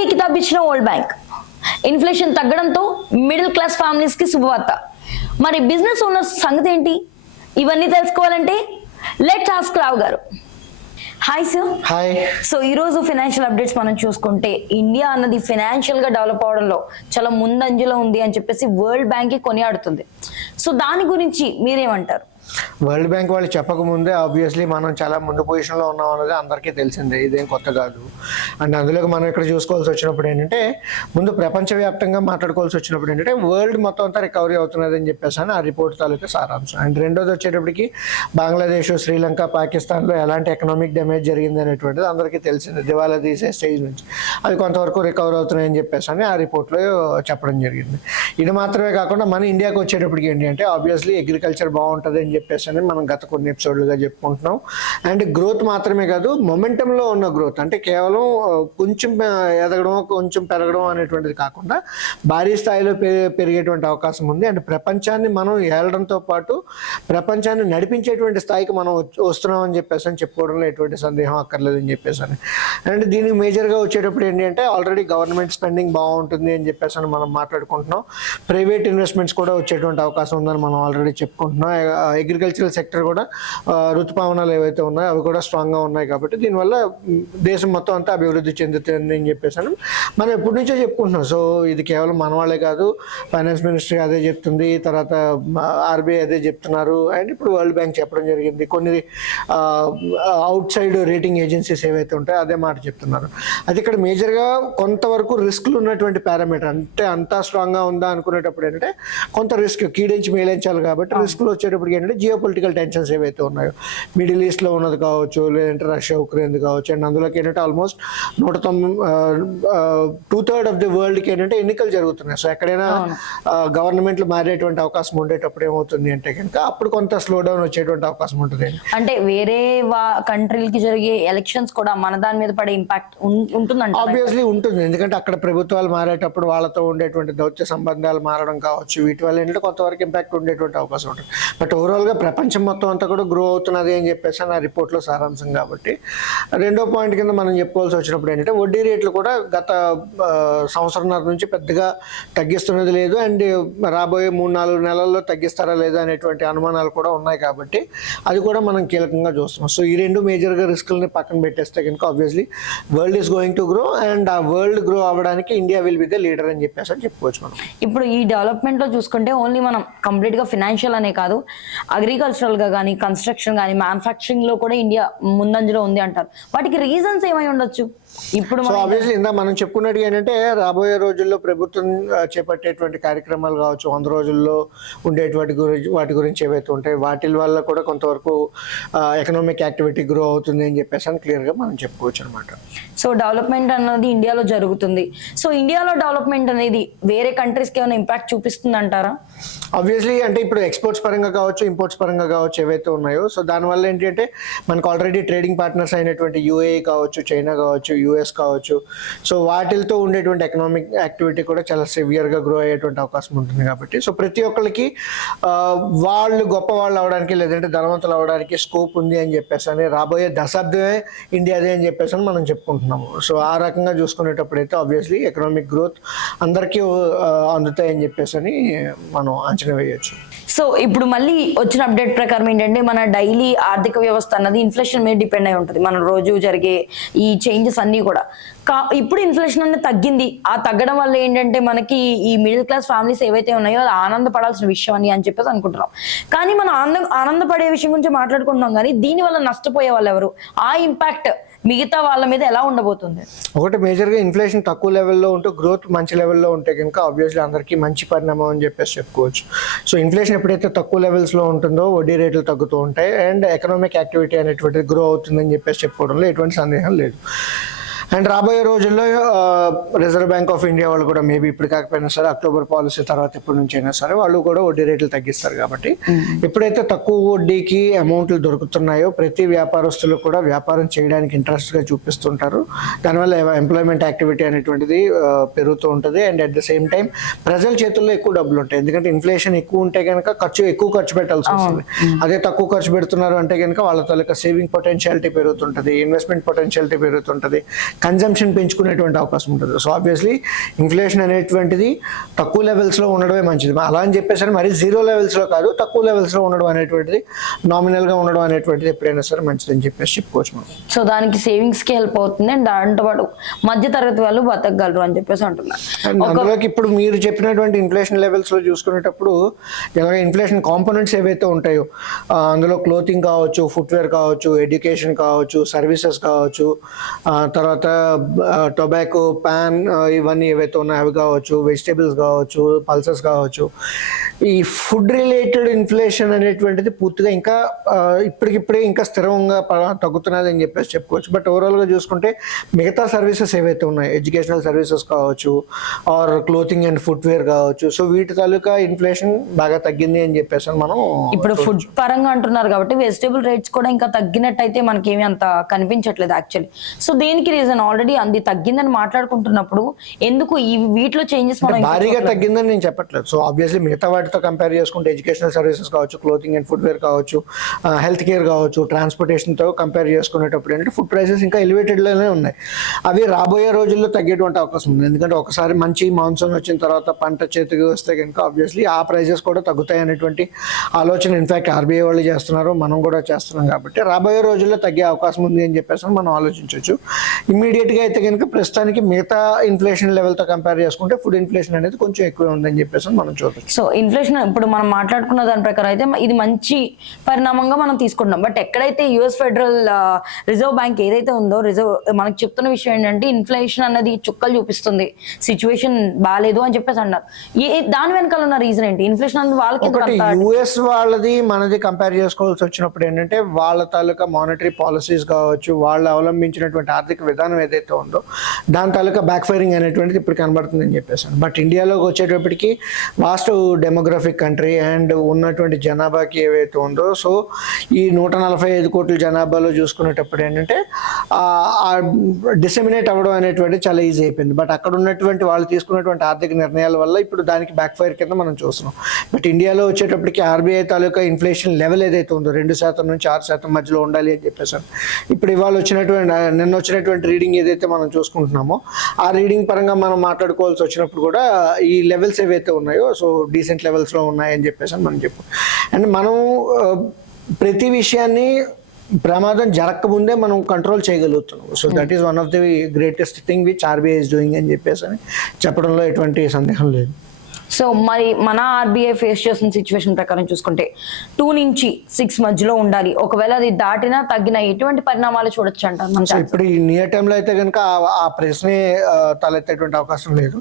ఇండియాకి కితాబ్ ఇచ్చిన world bank. Inflation తగ్గడంతో మిడిల్ క్లాస్ ఫ్యామిలీస్ కి శుభవార్త. మరి బిజినెస్ ఓనర్స్ సంగతి ఏంటి? ఇవన్నీ తెలుసుకోవాలంటే లెట్స్ ఆస్క్ రావు గారు. Hi sir. హాయ్. సో ఈ రోజు ఫైనాన్షియల్ అప్డేట్స్ మనం చూసుకుంటే ఇండియా అన్నది ఫైనాన్షియల్ గా డెవలప్ అవడంలో చాలా ముందంజలో ఉంది అని చెప్పేసి వరల్డ్ బ్యాంక్ కొనియాడుతుంది. సో దాని గురించి మీరేమంటారు? వరల్డ్ బ్యాంక్ వాళ్ళు చెప్పకముందే ఆబ్వియస్లీ మనం చాలా ముందు పొజిషన్లో ఉన్నాం అనేది అందరికీ తెలిసిందే, ఇదేం కొత్త కాదు. అండ్ అందులోకి మనం ఇక్కడ చూసుకోవాల్సి వచ్చినప్పుడు ఏంటంటే, ముందు ప్రపంచవ్యాప్తంగా మాట్లాడుకోవాల్సి వచ్చినప్పుడు ఏంటంటే వరల్డ్ మొత్తం అంతా రికవరీ అవుతున్నది అని చెప్పేసి ఆ రిపోర్ట్ తాలూకా సారాంశం. అండ్ రెండోది వచ్చేటప్పటికి బంగ్లాదేశ్, శ్రీలంక, పాకిస్తాన్లో ఎలాంటి ఎకనామిక్ డ్యామేజ్ జరిగింది అనేటువంటిది అందరికీ తెలిసిందే. దివాలా తీసే స్టేజ్ నుంచి అవి కొంతవరకు రికవర్ అవుతున్నాయని చెప్పేసి ఆ రిపోర్ట్లో చెప్పడం జరిగింది. ఇది మాత్రమే కాకుండా మన ఇండియాకి వచ్చేటప్పటికి ఏంటి అంటే ఆబ్వియస్లీ అగ్రికల్చర్ బాగుంటుంది అని చెప్పేసి మనం గత కొన్ని ఎపిసోడ్లుగా చెప్పుకుంటున్నాం. అండ్ గ్రోత్ మాత్రమే కాదు, మొమెంటంలో ఉన్న గ్రోత్ అంటే కేవలం కొంచెం ఎదగడం కొంచెం పెరగడం అనేటువంటిది కాకుండా భారీ స్థాయిలో పెరిగేటువంటి అవకాశం ఉంది. అండ్ ప్రపంచాన్ని మనం ఏలడంతో పాటు ప్రపంచాన్ని నడిపించేటువంటి స్థాయికి మనం వస్తున్నాం అని చెప్పేసి చెప్పుకోవడంలో ఎటువంటి సందేహం అక్కర్లేదని చెప్పేసి. అండ్ దీనికి మేజర్గా వచ్చేటప్పుడు ఏంటి అంటే ఆల్రెడీ గవర్నమెంట్ స్పెండింగ్ బాగుంటుంది అని చెప్పేసి మనం మాట్లాడుకుంటున్నాం. ప్రైవేట్ ఇన్వెస్ట్మెంట్స్ కూడా వచ్చేటువంటి అవకాశం ఉందని మనం ఆల్రెడీ చెప్పుకుంటున్నాం. అగ్రికల్చరల్ సెక్టర్ కూడా ఋతుపవనాలు ఏవైతే ఉన్నాయో అవి కూడా స్ట్రాంగ్గా ఉన్నాయి. కాబట్టి దీనివల్ల దేశం మొత్తం అంతా అభివృద్ధి చెందుతుంది అని చెప్పేసి మనం ఎప్పటి నుంచో చెప్పుకుంటున్నాం. సో ఇది కేవలం మన వాళ్ళే కాదు, ఫైనాన్స్ మినిస్ట్రీ అదే చెప్తుంది, తర్వాత ఆర్బీఐ అదే చెప్తున్నారు, అండ్ ఇప్పుడు వరల్డ్ బ్యాంక్ చెప్పడం జరిగింది. కొన్ని అవుట్ సైడ్ రేటింగ్ ఏజెన్సీస్ ఏవైతే ఉంటాయో అదే మాట చెప్తున్నారు. అది ఇక్కడ మేజర్గా కొంతవరకు రిస్క్లు ఉన్నటువంటి పారామీటర్, అంటే అంతా స్ట్రాంగ్గా ఉందా అనుకునేటప్పుడు ఏంటంటే కొంత రిస్క్ కీడించి మేలించాలి. కాబట్టి రిస్క్లు వచ్చేటప్పటికి ఏంటంటే జియోపొలిటికల్ టెన్షన్స్ ఏవైతే ఉన్నాయో, మిడిల్ ఈస్ట్లో ఉన్నది కావచ్చు, లేదంటే రష్యా ఉక్రెయిన్ కావచ్చు, అండ్ అందులోకి ఏంటంటే ఆల్మోస్ట్ 2/3 ఆఫ్ ది వరల్డ్కి ఏంటంటే ఎన్నికలు జరుగుతున్నాయి. సో ఎక్కడైనా గవర్నమెంట్లు మారేటువంటి అవకాశం ఉండేటప్పుడు ఏమవుతుంది అంటే కనుక అప్పుడు కొంత స్లో డౌన్ వచ్చేటువంటి అవకాశం ఉంటుంది. అంటే వేరే కంట్రీలకి జరిగే ఎలక్షన్స్ కూడా మన దాని మీద పడే ఇంపాక్ట్ ఉంటుందండి. ఆబ్వియస్లీ ఉంటుంది, ఎందుకంటే అక్కడ ప్రభుత్వాలు మారేటప్పుడు వాళ్ళతో ఉండేటువంటి దౌత్య సంబంధాలు మారడం కావచ్చు, వీటి వల్ల ఏంటంటే కొంతవరకు ఇంపాక్ట్ ఉండేటువంటి అవకాశం ఉంటుంది. బట్ ఓవరాల్గా ప్రపంచం మొత్తం అంతా కూడా గ్రో అవుతున్నది అని చెప్పేసి నా రిపోర్ట్లో సారాంశం. కాబట్టి రెండో పాయింట్ కింద మనం చెప్పుకోవాల్సి వచ్చినప్పుడు ఏంటంటే వడ్డీ రేట్లు కూడా గత సంవత్సరంన్నర నుంచి పెద్దగా తగ్గిస్తున్నది లేదు, అండ్ రాబోయే 3-4 నెలల్లో తగ్గిస్తారా లేదా అనేటువంటి అనుమానాలు కూడా ఉన్నాయి. కాబట్టి అది కూడా మనం కీలకంగా చూస్తున్నాం. సో ఈ రెండు మేజర్గా రిస్క్లని పక్కన పెట్టేస్తే కనుక obviously world is going to grow, and ఆ వరల్డ్ గ్రో అవ్వడానికి India will be the leader అని చెప్పేసి చెప్పుకోవచ్చు మనం. ఇప్పుడు ఈ డెవలప్మెంట్లో చూసుకుంటే ఓన్లీ మనం కంప్లీట్గా ఫినాన్షియల్ అనే కాదు, అగ్రికల్చరల్ గా కానీ, కన్స్ట్రక్షన్ కానీ, మ్యానుఫ్యాక్చరింగ్ లో కూడా ఇండియా ముందంజలో ఉంది అంటారు. వాటికి రీజన్స్ ఏమై ఉండొచ్చు? ఇప్పుడు ఆబ్వియస్లీ ఇందా మనం చెప్పుకున్నట్టు ఏంటంటే రాబోయే రోజుల్లో ప్రభుత్వం చేపట్టేటువంటి కార్యక్రమాలు కావచ్చు, 100 రోజుల్లో ఉండేటువంటి వాటి గురించి ఏవైతే ఉంటాయి వాటి వల్ల కూడా కొంతవరకు ఎకనామిక్ యాక్టివిటీ గ్రో అవుతుంది అని చెప్పేసి క్లియర్గా మనం చెప్పుకోవచ్చు అనమాట. సో డెవలప్మెంట్ అన్నది ఇండియాలో జరుగుతుంది. సో ఇండియాలో డెవలప్మెంట్ అనేది వేరే కంట్రీస్కి ఏమైనా ఇంపాక్ట్ చూపిస్తుంది అంటారా? ఆబ్వియస్లీ అంటే ఇప్పుడు ఎక్స్పోర్ట్స్ పరంగా కావచ్చు, ఇంపోర్ట్స్ పరంగా కావచ్చు ఏవైతే ఉన్నాయో, సో దానివల్ల ఏంటంటే మనకు ఆల్రెడీ ట్రేడింగ్ పార్ట్నర్స్ అయినటువంటి యూఏఈ కావచ్చు, చైనా కావచ్చు, యూఎస్ కావచ్చు, సో వాటితో ఉండేటువంటి ఎకనామిక్ యాక్టివిటీ కూడా చాలా సివియర్గా గ్రో అయ్యేటువంటి అవకాశం ఉంటుంది. కాబట్టి సో ప్రతి ఒక్కరికి వాళ్ళు గొప్ప వాళ్ళు అవడానికి లేదంటే ధనవంతులు అవడానికి స్కోప్ ఉంది అని చెప్పేసి రాబోయే దశాబ్దమే ఇండియాదే అని చెప్పేసి మనం చెప్పుకుంటున్నాము. సో ఆ రకంగా చూసుకునేటప్పుడు అయితే ఆబ్వియస్లీ ఎకనామిక్ గ్రోత్ అందరికీ అందుతాయని చెప్పేసి మనం అంచనా వేయచ్చు. సో ఇప్పుడు మళ్ళీ వచ్చిన అప్డేట్ ప్రకారం ఏంటంటే మన డైలీ ఆర్థిక వ్యవస్థ అన్నది ఇన్ఫ్లేషన్ మీద డిపెండ్ అయి ఉంటుంది. మన రోజు జరిగే ఈ చేంజెస్ అన్నీ కూడా ఇప్పుడు ఇన్ఫ్లేషన్ అనేది తగ్గింది. ఆ తగ్గడం వల్ల ఏంటంటే మనకి ఈ మిడిల్ క్లాస్ ఫ్యామిలీస్ ఏవైతే ఉన్నాయో అది ఆనందపడాల్సిన విషయం అని చెప్పేసి అనుకుంటున్నాం. కానీ మనం ఆనందపడే విషయం గురించి మాట్లాడుకుంటున్నాం, కానీ దీని వల్ల నష్టపోయే వాళ్ళు ఎవరు? ఆ ఇంపాక్ట్ మిగతా వాళ్ళ మీద ఎలా ఉండబోతుంది? ఒకటి మేజర్గా ఇన్ఫ్లేషన్ తక్కువ లెవెల్లో ఉంటూ గ్రోత్ మంచి లెవెల్లో ఉంటే కనుక ఆబ్వియస్లీ అందరికీ మంచి పరిణామం అని చెప్పేసి చెప్పుకోవచ్చు. సో ఇన్ఫ్లేషన్ ఎప్పుడైతే తక్కువ లెవెల్స్లో ఉంటుందో వడ్డీ రేట్లు తగ్గుతూ ఉంటాయి, అండ్ ఎకనామిక్ యాక్టివిటీ అనేటువంటిది గ్రో అవుతుందని చెప్పేసి చెప్పుకోవడంలో ఎటువంటి సందేహం లేదు. అండ్ రాబోయే రోజుల్లో రిజర్వ్ బ్యాంక్ ఆఫ్ ఇండియా వాళ్ళు కూడా మేబీ ఇప్పుడు కాకపోయినా సరే అక్టోబర్ పాలసీ తర్వాత ఎప్పటి నుంచి అయినా సరే వాళ్ళు కూడా వడ్డీ రేట్లు తగ్గిస్తారు. కాబట్టి ఎప్పుడైతే తక్కువ వడ్డీకి అమౌంట్లు దొరుకుతున్నాయో ప్రతి వ్యాపారస్తులు కూడా వ్యాపారం చేయడానికి ఇంట్రెస్ట్గా చూపిస్తుంటారు. దానివల్ల ఎంప్లాయ్మెంట్ యాక్టివిటీ అనేటువంటిది పెరుగుతూ ఉంటుంది. And at the same time ప్రజల చేతుల్లో ఎక్కువ డబ్బులు ఉంటాయి, ఎందుకంటే ఇన్ఫ్లేషన్ ఎక్కువ ఉంటే కనుక ఎక్కువ ఖర్చు పెట్టాల్సి వస్తుంది. అదే తక్కువ ఖర్చు పెడుతున్నారు అంటే కనుక వాళ్ళ తాలూకా సేవింగ్ పొటెన్షియాలిటీ పెరుగుతుంటుంది, ఇన్వెస్ట్మెంట్ పొటెన్షియాలిటీ పెరుగుతుంటుంది, కన్జంప్షన్ పెంచుకునేటువంటి అవకాశం ఉంటుంది. సో ఆబ్వియస్లీ ఇన్ఫ్లేషన్ అనేటువంటిది తక్కువ లెవెల్స్లో ఉండడమే మంచిది. అలా అని చెప్పేసరి మరి 0 లెవెల్స్లో కాదు, తక్కువ లెవెల్స్లో ఉండడం అనేటువంటిది, నామినల్గా ఉండడం అనేటువంటిది ఎప్పుడైనా సరే మంచిదని చెప్పేసి చెప్పుకోవచ్చు మనం. సో దానికి సేవింగ్స్కి హెల్ప్ అవుతుంది అండ్ దాంతో పాటు మధ్య తరగతి వాళ్ళు బతకగలరు అని చెప్పేసి అంటున్నారు. అండ్ అందులోకి ఇప్పుడు మీరు చెప్పినటువంటి ఇన్ఫ్లేషన్ లెవెల్స్లో చూసుకునేటప్పుడు ఇలాగ ఇన్ఫ్లేషన్ కాంపోనెంట్స్ ఏవైతే ఉంటాయో అందులో క్లోతింగ్ కావచ్చు, ఫుట్వేర్ కావచ్చు, ఎడ్యుకేషన్ కావచ్చు, సర్వీసెస్ కావచ్చు, తర్వాత టొబాకో, పాన్, ఇవన్నీ ఏవైతే ఉన్నాయో అవి కావచ్చు, వెజిటేబుల్స్ కావచ్చు, పల్సెస్ కావచ్చు. ఈ ఫుడ్ రిలేటెడ్ ఇన్ఫ్లేషన్ అనేటువంటిది పూర్తిగా ఇంకా ఇప్పటికిప్పుడే ఇంకా స్థిరంగా తగ్గుతున్నది అని చెప్పేసి చెప్పుకోవచ్చు. బట్ ఓవరాల్గా చూసుకుంటే మిగతా సర్వీసెస్ ఏవైతే ఉన్నాయో, ఎడ్యుకేషనల్ సర్వీసెస్ కావచ్చు ఆర్ క్లోతింగ్ అండ్ ఫుట్వేర్ కావచ్చు, సో వీటి తాలూకా ఇన్ఫ్లేషన్ బాగా తగ్గింది అని చెప్పేసి మనం ఇప్పుడు ఫుడ్ పరంగా అంటున్నారు కాబట్టి వెజిటేబుల్ రేట్స్ కూడా ఇంకా తగ్గినట్టయితే మనకేమీ అంత కనిపించట్లేదు యాక్చువల్లీ. సో దేనికి రీజన్? ఆల్రెడీ అంది తగ్గిందని మాట్లాడుకుంటున్నప్పుడు ఎందుకు ఈ వీటిలో చేంజెస్ మనం భారీగా తగ్గిందని నేను చెప్పట్లేదు. సో ఆబ్వియస్లీ మిగతా వాటితో కంపేర్ చేసుకుంటే ఎడ్యుకేషనల్ సర్వీసెస్ కావచ్చు, క్లోతింగ్ అండ్ ఫుట్వేర్ కావచ్చు, హెల్త్ కేర్ కావచ్చు, ట్రాన్స్పోర్టేషన్తో కంపేర్ చేసుకునేటప్పుడు ఏంటంటే ఫుడ్ ప్రైసెస్ ఇంకా ఎలివేటెడ్లోనే ఉన్నాయి. అవి రాబోయే రోజుల్లో తగ్గేటువంటి అవకాశం ఉంది. ఎందుకంటే ఒకసారి మంచి మాన్సూన్ వచ్చిన తర్వాత పంట చేతికి వస్తే కనుక ఆబ్వియస్లీ ఆ ప్రైజెస్ కూడా తగ్గుతాయి అనేటువంటి ఆలోచన ఇన్ఫాక్ట్ ఆర్బీఐ వాళ్ళు చేస్తున్నారు, మనం కూడా చేస్తున్నాం. కాబట్టి రాబోయే రోజుల్లో తగ్గే అవకాశం ఉంది అని చెప్పేసి మనం ఆలోచించవచ్చు. ఇమ్మీడియట్గా అయితే కనుక ప్రస్తుతానికి మిగతా ఇన్ఫ్లేషన్ లెవెల్తో కంపేర్ చేసుకుంటే ఫుడ్ ఇన్ఫ్లేషన్ అనేది కొంచెం ఎక్కువ ఉందని చెప్పేసి మనం చూడవచ్చు. సో ఇన్ఫ్లేషన్ ఇప్పుడు మనం మాట్లాడుకున్న దాని ప్రకారం అయితే ఇది మంచి పరిణామంగా మనం తీసుకుంటున్నాం. బట్ ఎక్కడైతే యుఎస్ ఫెడరల్ రిజర్వ్ బ్యాంక్ ఏదైతే ఉందో మనకు చెప్తున్న విషయం ఏంటంటే ఇన్ఫ్లేషన్ అన్నది చుక్కలు చూపిస్తుంది, సిచ్యువేషన్ బాగాలేదు అని చెప్పేసి అన్నారు. దాని వెనకాల ఉన్న రీజన్ ఏంటి? ఇన్ఫ్లేషన్ అనేది వాళ్ళకి యుఎస్ వాళ్ళది మనది కంపేర్ చేసుకోవాల్సి వచ్చినప్పుడు ఏంటంటే వాళ్ళ తాలూకా మానిటరీ పాలసీస్ కావచ్చు, వాళ్ళు అవలంబించినటువంటి ఆర్థిక విధానం ఏదైతే ఉందో దాని తాలూకా బ్యాక్ ఫైరింగ్ అనేటువంటిది ఇప్పుడు కనబడుతుందని చెప్పేసాను. బట్ ఇండియాలోకి వచ్చేటప్పటికి వాస్ట్ డెమోగ్రఫిక్ కంట్రీ అండ్ ఉన్నటువంటి జనాభాకి ఏవైతే ఉందో, సో ఈ 145 కోట్ల జనాభాలో చూసుకునేటప్పుడు ఏంటంటే డిసెమినేట్ అవ్వడం అనేటువంటిది చాలా ఈజీ అయిపోయింది. బట్ అక్కడ ఉన్నటువంటి వాళ్ళు తీసుకున్నటువంటి ఆర్థిక నిర్ణయాల వల్ల ఇప్పుడు దానికి బ్యాక్ ఫైర్ కింద మనం చూస్తున్నాం. బట్ ఇండియాలో వచ్చేటప్పటికి ఆర్బీఐ తాలూకా ఇన్ఫ్లేషన్ లెవెల్ ఏదైతే ఉందో 2% నుంచి 6% మధ్యలో ఉండాలి అని చెప్పేసాను. ఇప్పుడు ఇవాళ నిన్న వచ్చినటువంటి రీడింగ్ ఏదైతే మనం చూసుకుంటున్నామో ఆ రీడింగ్ పరంగా మనం మాట్లాడుకోవాల్సి వచ్చినప్పుడు కూడా ఈ లెవెల్స్ ఏవైతే ఉన్నాయో సో డీసెంట్ లెవెల్స్లో ఉన్నాయని చెప్పేసి మనం చెప్పు. అండ్ మనం ప్రతి విషయాన్ని ప్రమాదం జరగకముందే మనం కంట్రోల్ చేయగలుగుతున్నాం. So that is one of the greatest thing which RBI is doing అని చెప్పేసి చెప్పడంలో ఎటువంటి సందేహం లేదు. సో మరి మన ఆర్బీఐ ఫేస్ చేస్తున్న సిచ్యువేషన్ ప్రకారం చూసుకుంటే 2 నుంచి 6 మధ్యలో ఉండాలి. ఒకవేళ అది దాటినా తగ్గినా ఎటువంటి పరిణామాలు చూడొచ్చు అంటారు? ఇప్పుడు ఈ నియర్ టైంలో అయితే కనుక ఆ ప్రశ్నే తలెత్తేటువంటి అవకాశం లేదు.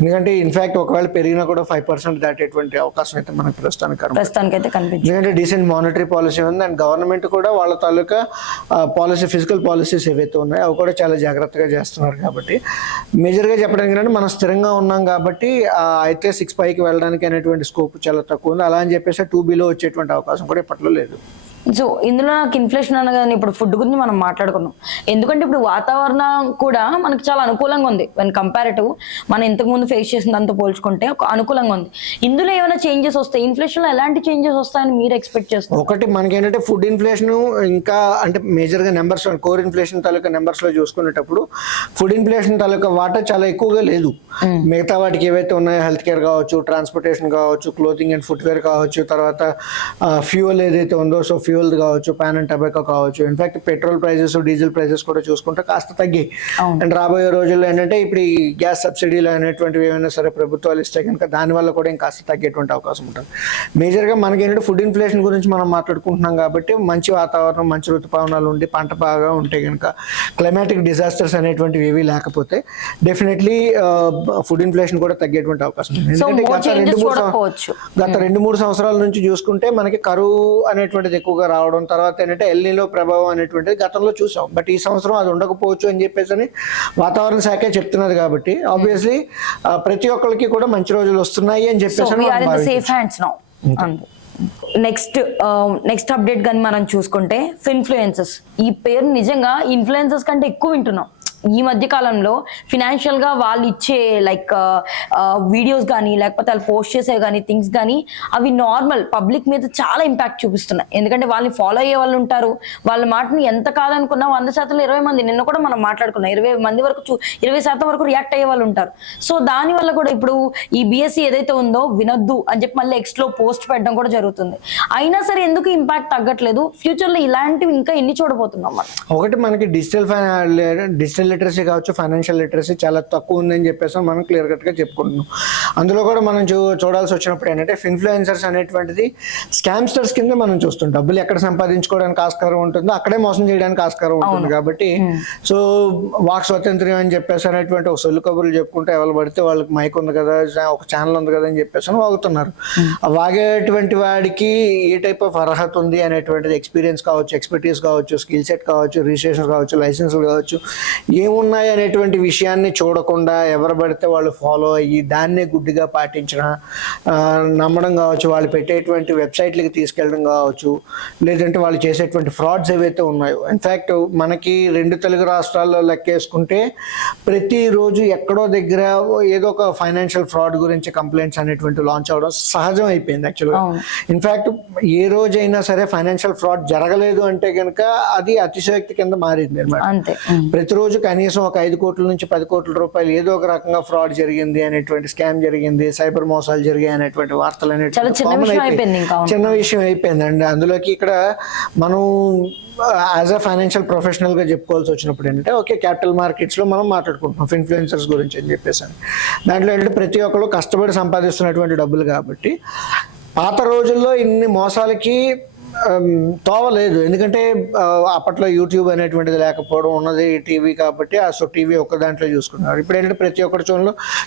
ఎందుకంటే ఇన్ఫాక్ట్ ఒకవేళ పెరిగినా కూడా 5% దాటేటువంటి అవకాశం అయితే మనకు ప్రస్తుతానికైతే కనిపించింది. ఎందుకంటే డీసెంట్ మానిటరీ పాలసీ ఉంది అండ్ గవర్నమెంట్ కూడా వాళ్ళ తాలూకా పాలసీ, ఫిజికల్ పాలసీస్ ఏవైతే ఉన్నాయో అవి కూడా చాలా జాగ్రత్తగా చేస్తున్నారు. కాబట్టి మేజర్గా చెప్పడానికి ఏంటంటే మనం స్థిరంగా ఉన్నాం కాబట్టి అయితే 6 పైకి వెళ్ళడానికి అనేటువంటి స్కోప్ చాలా తక్కువ ఉంది. అలా అని చెప్పేసి 2 బిలో వచ్చేటువంటి అవకాశం కూడా ఇప్పట్లో లేదు. సో ఇందులో నాకు ఇన్ఫ్లేషన్ అనగానే ఇప్పుడు ఫుడ్ గురించి మనం మాట్లాడుకున్నాం. ఎందుకంటే ఇప్పుడు వాతావరణం కూడా మనకి చాలా అనుకూలంగా ఉంది. వెన్ కంపారిటివ్ మనం ఇంతకుముందు ఫేస్ చేసిన దాంతో పోల్చుకుంటే ఒక అనుకూలంగా ఉంది. ఇందులో ఏమైనా చేంజెస్ వస్తాయి? ఇన్ఫ్లేషన్లో ఎలాంటి చేంజెస్ వస్తాయని మీరు ఎక్స్పెక్ట్ చేస్తున్నారు? ఒకటి మనకి ఏంటంటే ఫుడ్ ఇన్ఫ్లేషన్ ఇంకా అంటే మేజర్గా నెంబర్స్, కోర్ ఇన్ఫ్లేషన్ తాలూకా నెంబర్స్లో చూసుకునేటప్పుడు ఫుడ్ ఇన్ఫ్లేషన్ తాలూకా వాటా చాలా ఎక్కువగా లేదు. మిగతా వాటికి ఏవైతే ఉన్నాయో హెల్త్ కేర్ కావచ్చు, ట్రాన్స్పోర్టేషన్ కావచ్చు, క్లోతింగ్ అండ్ ఫుట్వేర్ కావచ్చు, తర్వాత ఫ్యూయల్ ఏదైతే ఉందో సో ఫ్యూయల్ కావచ్చు, పాన్ అండ్ టొబాకో కావచ్చు, in fact petrol prices, diesel prices కూడా చూసుకుంటే కాస్త తగ్గాయి. అండ్ రాబోయే రోజుల్లో ఏంటంటే ఇప్పుడు ఈ గ్యాస్ సబ్సిడీలు అనేటువంటివి ఏమైనా సరే ప్రభుత్వాలు ఇస్తే కనుక దానివల్ల కూడా ఇంకాస్త తగ్గేటువంటి అవకాశం ఉంటుంది. మేజర్గా మనకి ఏంటంటే ఫుడ్ ఇన్ఫ్లేషన్ గురించి మనం మాట్లాడుకుంటున్నాం కాబట్టి మంచి వాతావరణం, మంచి ఋతుపవనాలు ఉండి పంట బాగా ఉంటే కనుక, క్లైమాటిక్ డిజాస్టర్స్ అనేటువంటివి ఏవి లేకపోతే డెఫినెట్లీ ఫుడ్ ఇన్ఫ్లేషన్ కూడా తగ్గేటువంటి అవకాశం ఉంది. ఎందుకంటే గత 2-3 సంవత్సరాల నుంచి చూసుకుంటే మనకి కరువు అనేటువంటిది ఎక్కువగా రావడం, తర్వాత ఏంటంటే ఎల్నినో ప్రభావం అనేటువంటిది గతంలో చూసాం. బట్ ఈ సంవత్సరం అది ఉండకపోవచ్చు అని చెప్పేసి వాతావరణ శాఖ చెప్తున్నది. కాబట్టి ఆబ్వియస్లీ ప్రతి ఒక్కరికి కూడా మంచి రోజులు వస్తున్నాయి అని చెప్పేసి నెక్స్ట్ అప్డేట్ కానీ మనం చూసుకుంటే ఇన్ఫ్లుయెన్సర్స్. ఈ పేరు నిజంగా ఇన్ఫ్లుయెన్సర్స్ కంటే ఎక్కువ వింటున్నాం. ఈ మధ్య కాలంలో ఫినాన్షియల్ గా వాళ్ళు ఇచ్చే లైక్ వీడియోస్ కానీ లేకపోతే వాళ్ళు పోస్ట్ చేసే కానీ థింగ్స్ కానీ అవి నార్మల్ పబ్లిక్ మీద చాలా ఇంపాక్ట్ చూపిస్తున్నాయి. ఎందుకంటే వాళ్ళని ఫాలో అయ్యే వాళ్ళు ఉంటారు, వాళ్ళ మాటని ఎంత కాదనుకున్నా 100%లో 20 మంది, నిన్న కూడా మనం మాట్లాడుకున్నాం 20 మంది వరకు 20% వరకు రియాక్ట్ అయ్యే వాళ్ళు ఉంటారు. సో దాని వల్ల కూడా ఇప్పుడు ఈ బిఎస్సి ఏదైతే ఉందో వినొద్దు అని చెప్పి మళ్ళీ ఎక్స్లో పోస్ట్ పెట్టడం కూడా జరుగుతుంది. అయినా సరే ఎందుకు ఇంపాక్ట్ తగ్గట్లేదు? ఫ్యూచర్ లో ఇలాంటివి ఇంకా ఎన్ని చూడబోతున్నాం మనం? ఒకటి మనకి డిజిటల్ లిటరసీ కావచ్చు, ఫైనాన్షియల్ లిటరసీ చాలా తక్కువ ఉందని చెప్పేసి మనం క్లియర్ కట్ గా చెప్పుకుంటున్నాం. అందులో కూడా మనం చూడాల్సి వచ్చినప్పుడు ఏంటంటే ఇన్ఫ్లుయెన్సర్స్ అనేటువంటిది స్కామ్స్టర్స్ కింద మనం చూస్తాం. డబ్బులు ఎక్కడ సంపాదించుకోవడానికి ఆస్కారం ఉంటుందో అక్కడే మోసం చేయడానికి ఆస్కారం ఉంటుంది. కాబట్టి సో వాక్ స్వాతంత్ర్యం అని చెప్పేసి అనేటువంటి ఒక సొల్లు కబుర్లు చెప్పుకుంటే ఎవరు పడితే వాళ్ళకి మైక్ ఉంది కదా, ఒక ఛానల్ ఉంది కదా అని చెప్పేసి వాగుతున్నారు. వాగేటువంటి వాడికి ఏ టైప్ ఆఫ్ అర్హత ఉంది అనేటువంటిది ఎక్స్పీరియన్స్ కావచ్చు, ఎక్స్పర్టీస్ కావచ్చు, స్కిల్ సెట్ కావచ్చు, రిజిస్ట్రేషన్ కావచ్చు, లైసెన్సులు కావచ్చు, ఏమున్నాయి అనేటువంటి విషయాన్ని చూడకుండా ఎవరు పడితే వాళ్ళు ఫాలో అయ్యి దాన్నే గుడ్డిగా పాటించిన నమ్మడం కావచ్చు, వాళ్ళు పెట్టేటువంటి వెబ్సైట్లకి తీసుకెళ్ళడం కావచ్చు, లేదంటే వాళ్ళు చేసేటువంటి ఫ్రాడ్స్ ఏవైతే ఉన్నాయో. ఇన్ఫ్యాక్ట్ మనకి 2 తెలుగు రాష్ట్రాల్లో లెక్కేసుకుంటే ప్రతిరోజు ఎక్కడో దగ్గర ఏదో ఒక ఫైనాన్షియల్ ఫ్రాడ్ గురించి కంప్లైంట్స్ అనేటువంటి లాంచ్ అవడం సహజం అయిపోయింది యాక్చువల్గా. ఇన్ఫ్యాక్ట్ ఏ రోజైనా సరే ఫైనాన్షియల్ ఫ్రాడ్ జరగలేదు అంటే కనుక అది అతిశయోక్తి కింద మారింది అనమాట. ప్రతిరోజు కనీసం ఒక 5 కోట్ల నుంచి 10 కోట్ల రూపాయలు ఏదో ఒక రకంగా ఫ్రాడ్ జరిగింది అనేటువంటి, స్కామ్ జరిగింది, సైబర్ మోసాలు జరిగాయి అనేటువంటి వార్తలు అనేటువంటి చిన్న విషయం అయిపోయిందండి. అందులోకి ఇక్కడ మనం యాజ్ అ ఫైనాన్షియల్ ప్రొఫెషనల్ గా చెప్పుకోవాల్సి వచ్చినప్పుడు ఏంటంటే ఓకే, క్యాపిటల్ మార్కెట్స్ లో మనం మాట్లాడుకుంటున్నాం ఇన్ఫ్లుయెన్సర్స్ గురించి అని చెప్పేసి. దాంట్లో ఏంటంటే ప్రతి ఒక్కరు కష్టపడి సంపాదిస్తున్నటువంటి డబ్బులు కాబట్టి పాత రోజుల్లో ఇన్ని మోసాలకి తోవలేదు. ఎందుకంటే అప్పట్లో యూట్యూబ్ అనేటువంటిది లేకపోవడం, ఉన్నది టీవీ కాబట్టి సో టీవీ ఒక్క దాంట్లో చూసుకున్నారు. ఇప్పుడు ఏంటంటే ప్రతి ఒక్కరి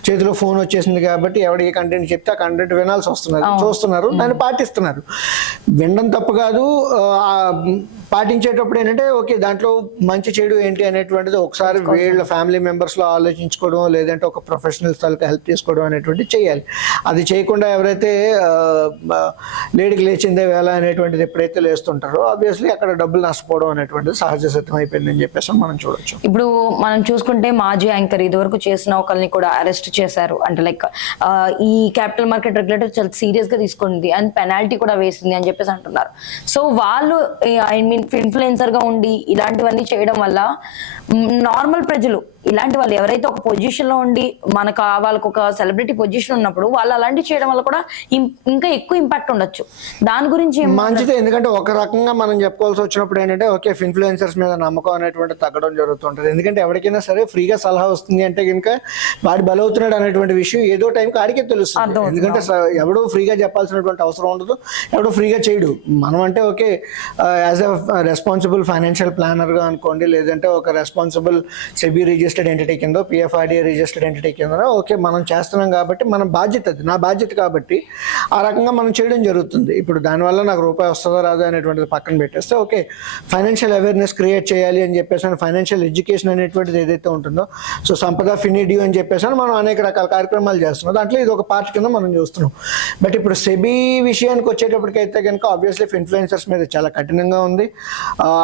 చేతిలో ఫోన్ వచ్చేసింది కాబట్టి ఎవడు ఏ కంటెంట్ చెప్తే ఆ కంటెంట్ వినాల్సి వస్తున్నారు, చూస్తున్నారు, దాన్ని పాటిస్తున్నారు. వినడం తప్పు కాదు, పాటించేటప్పుడు ఏంటంటే ఓకే దాంట్లో మంచి చెడు ఏంటి అనేటువంటిది ఒకసారి వీళ్ళ ఫ్యామిలీ మెంబర్స్లో ఆలోచించుకోవడం, లేదంటే ఒక ప్రొఫెషనల్ స్థలకి హెల్ప్ తీసుకోవడం అనేటువంటిది చేయాలి. అది చేయకుండా ఎవరైతే లేడికి లేచిందే వేళ అనేటువంటిది ఎప్పుడైతే లేస్తుంటారో ఆబ్వియస్లీ అక్కడ డబ్బులు నష్టపోవడం అనేటువంటిది సహజ సిద్ధం అయిపోయిందని చెప్పేసి మనం చూడొచ్చు. ఇప్పుడు మనం చూసుకుంటే మాజీ యాంకర్ ఇదివరకు చేసిన ఒకరిని కూడా అరెస్ట్ చేశారు. అంటే లైక్ ఈ క్యాపిటల్ మార్కెట్ రెగ్యులేటర్ చాలా సీరియస్ గా తీసుకుంది అండ్ పెనాల్టీ కూడా వేసింది అని చెప్పేసి అంటున్నారు. సో వాళ్ళు ఐ మీన్ ఇన్ఫ్లుయెన్సర్ గా ఉండి ఇలాంటివన్నీ చేయడం వల్ల నార్మల్ ప్రజలు, ఇలాంటి వాళ్ళు ఎవరైతే ఒక పొజిషన్ లో ఉండి మనకు వాళ్ళకు ఒక సెలబ్రిటీ పొజిషన్ ఉన్నప్పుడు వాళ్ళు అలాంటివి చేయడం వల్ల కూడా ఇంకా ఎక్కువ ఇంపాక్ట్ ఉండొచ్చు. దాని గురించి మంచిదే. ఎందుకంటే ఒక రకంగా మనం చెప్పుకోవాల్సి వచ్చినప్పుడు ఏంటంటే ఓకే ఇన్ఫ్లుయెన్సర్స్ మీద నమ్మకం అనేటువంటి తగ్గడం జరుగుతుంటది. ఎందుకంటే ఎవరికైనా సరే ఫ్రీగా సలహా వస్తుంది అంటే కనుక వాడు బలవుతున్నాడు అనేటువంటి విషయం ఏదో టైంకి ఆడికే తెలుస్తుంది. ఎందుకంటే ఎవడో ఫ్రీగా చెప్పాల్సినటువంటి అవసరం ఉండదు, ఎవడో ఫ్రీగా చేయడు. మనం అంటే okay as a responsible financial planner గా అనుకోండి, లేదంటే ఒక రెస్పాన్సిబుల్ సెబీ రిజిస్టర్డ్ ఎంటిటీ కింద, పిఎఫ్ఆర్డిఏ రిజిస్టర్డ్ ఎంటిటీ కింద ఓకే మనం చేస్తున్నాం కాబట్టి మన బాధ్యత, అది నా బాధ్యత కాబట్టి ఆ రకంగా మనం చేయడం జరుగుతుంది. ఇప్పుడు దానివల్ల నాకు రూపాయి వస్తుందో రాదో అనేటువంటిది పక్కన పెట్టేస్తే ఓకే ఫైనాన్షియల్ అవేర్నెస్ క్రియేట్ చేయాలి అని చెప్పేసి ఫైనాన్షియల్ ఎడ్యుకేషన్ అనేటువంటిది ఏదైతే ఉంటుందో, సో సంపద ఫినిడ్యూ అని చెప్పేసి మనం అనేక రకాల కార్యక్రమాలు చేస్తున్నాం. దాంట్లో ఇది ఒక పార్ట్ కింద మనం చూస్తున్నాం. బట్ ఇప్పుడు సెబీ విషయానికి వచ్చేటప్పటికైతే కనుక ఆబ్వియస్లీ ఇన్ఫ్లుయెన్సర్స్ మీద చాలా కఠినంగా ఉంది.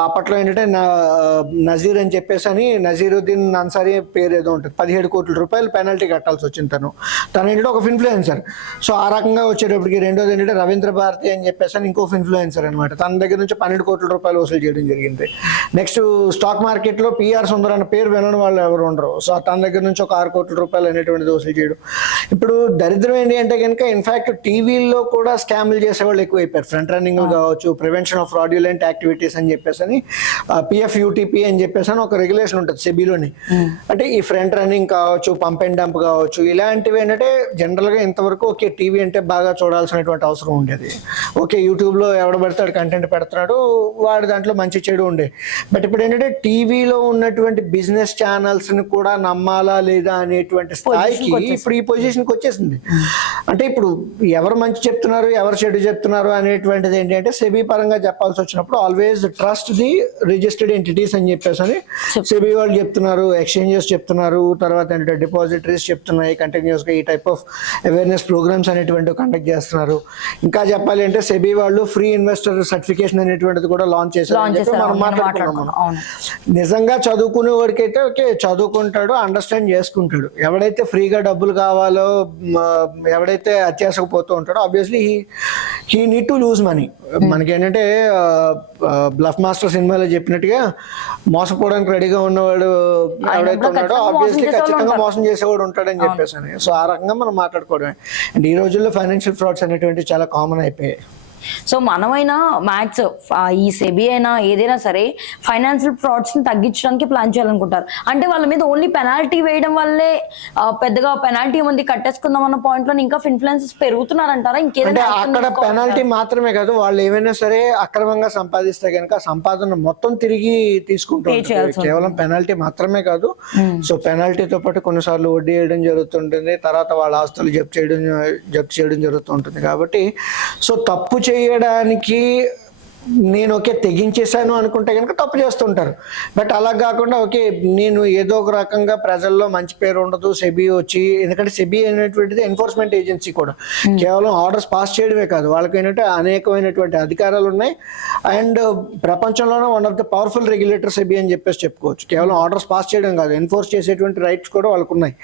అప్పట్లో ఏంటంటే నజీర్ అని చెప్పేసి నజీరుద్దీన్ అన్సారీ పేరు ఏదో ఉంటుంది, 17 కోట్ల రూపాయలు పెనాల్టీ కట్టాల్సి వచ్చింది. తను ఏంటంటే ఒక ఇన్ఫ్లుయెన్సర్. సో ఆ రకంగా వచ్చేటప్పటికి రెండోది ఏంటంటే రవీంద్ర భారతి అని చెప్పేసి ఇంకో ఇన్ఫ్లుయెన్సర్ అనమాట, తన దగ్గర నుంచి 12 కోట్ల రూపాయలు వసూలు చేయడం జరిగింది. నెక్స్ట్ స్టాక్ మార్కెట్లో పిఆర్ సుందర్ అన్న పేరు వినని వాళ్ళు ఎవరు ఉండరు. సో తన దగ్గర నుంచి ఒక 6 కోట్ల రూపాయలు అనేటువంటిది వసూలు చేయడం. ఇప్పుడు దరిద్రం ఏంటి అంటే కనుక ఇన్ఫాక్ట్ టీవీల్లో కూడా స్కామ్లు చేసేవాళ్ళు ఎక్కువైపోయారు. ఫ్రంట్ రన్నింగ్ కావచ్చు, ప్రివెన్షన్ ఆఫ్ ఫ్రాడ్యులెంట్ యాక్టివిటీస్ అని చెప్పేసి పిఎఫ్యూటీపీ అని చెప్పేసి ఒక రెగ్యులేషన్ ఉంటుంది సెబీలోని. అంటే ఈ ఫ్రంట్ రన్నింగ్ కావచ్చు, పంప్ అండ్ డంప్ కావచ్చు, ఇలాంటివి ఏంటంటే జనరల్గా ఇంతవరకు ఓకే టీవీ అంటే బాగా చూడాల్సినటువంటి అవసరం ఉండేది. ఓకే యూట్యూబ్లో ఎవడ పడతాడు కంటెంట్ పెడుతున్నాడు, వాడు దాంట్లో మంచి చెడు ఉండే. బట్ ఇప్పుడు ఏంటంటే టీవీలో ఉన్నటువంటి బిజినెస్ ఛానల్స్ని కూడా నమ్మాలా లేదా అనేటువంటి స్థాయికి ఇప్పుడు ఈ పొజిషన్కి వచ్చేసింది. అంటే ఇప్పుడు ఎవరు మంచి చెప్తున్నారు, ఎవరు చెడు చెప్తున్నారు అనేటువంటిది ఏంటంటే సెబీ పరంగా చెప్పాల్సి వచ్చినప్పుడు always trust the registered entities అని చెప్పేసి సెబీ వాళ్ళు చెప్తున్నారు, ఎక్స్చేంజ్ ఎక్స్చేంజెస్ చెప్తున్నారు, తర్వాత ఏంటంటే డిపాజిటరీస్ చెప్తున్నాయి కంటిన్యూస్గా ఈ టైప్ ఆఫ్ అవేర్నెస్ ప్రోగ్రామ్స్ అనేటువంటివి కండక్ట్ చేస్తున్నారు. ఇంకా చెప్పాలి అంటే సెబీ వాళ్ళు ఫ్రీ ఇన్వెస్టర్ సర్టిఫికేషన్ అనేటువంటిది కూడా లాంచ్ చేశారు మనం మాట్లాడుకున్నాం. నిజంగా చదువుకునే వాడికైతే ఓకే చదువుకుంటాడు, అండర్స్టాండ్ చేసుకుంటాడు. ఎవడైతే ఫ్రీగా డబ్బులు కావాలో, ఎవడైతే అత్యాశకు పోతూ ఉంటాడో obviously he need to lose money. మనకి ఏంటంటే బ్లఫ్ మాస్టర్ సినిమాలో చెప్పినట్టుగా మోసపోవడానికి రెడీగా ఉన్నవాడు ఎవడైతే ఉన్నాడో ఆబ్వియస్లీ ఖచ్చితంగా మోసం చేసేవాడు ఉంటాడని చెప్పేసి. సో ఆ రకంగా మనం మాట్లాడుకోవడమే. అండ్ ఈ రోజుల్లో ఫైనాన్షియల్ ఫ్రాడ్స్ అనేటువంటివి చాలా కామన్ అయిపోయాయి. సో మనమైనా మ్యాథ్స్ ఈ సెబీ అయినా ఏదైనా సరే ఫైనాన్షియల్ ఫ్రాడ్స్ ని తగ్గించడానికి ప్లాన్ చేయాలనుకుంటారు. అంటే వాళ్ళ మీద ఓన్లీ పెనాల్టీ వేయడం వల్లే పెద్దగా పెనాల్టీ ఉంది కట్టేసుకుందాం అన్న పాయింట్ లో ఇంకా ఇన్ఫ్లుయెన్సెస్ పెరుగుతున్నారంటారా? అంటే అక్కడ పెనాల్టీ మాత్రమే కాదు, వాళ్ళు ఏమైనా సరే అక్రమంగా సంపాదిస్తే కనుక సంపాదన మొత్తం తిరిగి తీసుకుంటారు. కేవలం పెనాల్టీ మాత్రమే కాదు. సో పెనాల్టీతో పాటు కొన్నిసార్లు వడ్డీ వేయడం జరుగుతుంటుంది, తర్వాత వాళ్ళ ఆస్తులు జప్తు చేయడం జరుగుతుంటుంది. కాబట్టి సో తప్పు చేయడానికి నేను ఓకే తెగించేశాను అనుకుంటే కనుక తప్పు చేస్తుంటారు. బట్ అలా కాకుండా ఓకే నేను ఏదో ఒక రకంగా ప్రజల్లో మంచి పేరు ఉండదు సెబీ వచ్చి, ఎందుకంటే సెబీ అనేటువంటిది ఎన్ఫోర్స్మెంట్ ఏజెన్సీ కూడా, కేవలం ఆర్డర్స్ పాస్ చేయడమే కాదు, వాళ్ళకి ఏంటంటే అనేకమైనటువంటి అధికారాలు ఉన్నాయి. అండ్ ప్రపంచంలోనే one of the powerful regulator SEBI అని చెప్పేసి చెప్పుకోవచ్చు. కేవలం ఆర్డర్స్ పాస్ చేయడం కాదు, ఎన్ఫోర్స్ చేసేటువంటి రైట్స్ కూడా వాళ్ళకు ఉన్నాయి.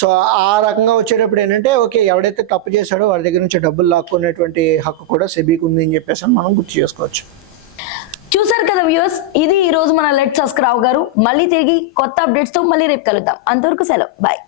సో ఆ రకంగా వచ్చేటప్పుడు ఏంటంటే ఓకే ఎవడైతే తప్పు చేశాడో వాడి దగ్గర నుంచి డబ్బులు లాక్కునేటువంటి హక్కు కూడా సెబీకి ఉంది అని చెప్పేసి మనం గుర్తు చేసుకోవచ్చు. చూసారు కదా వ్యూవర్స్, ఇది ఈ రోజు మన లెట్స్ అస్క్ రావు గారు. మళ్ళీ తిరిగి కొత్త అప్డేట్స్ తో మళ్ళీ రేపు కలుద్దాం. అంతవరకు సెలవు, బాయ్.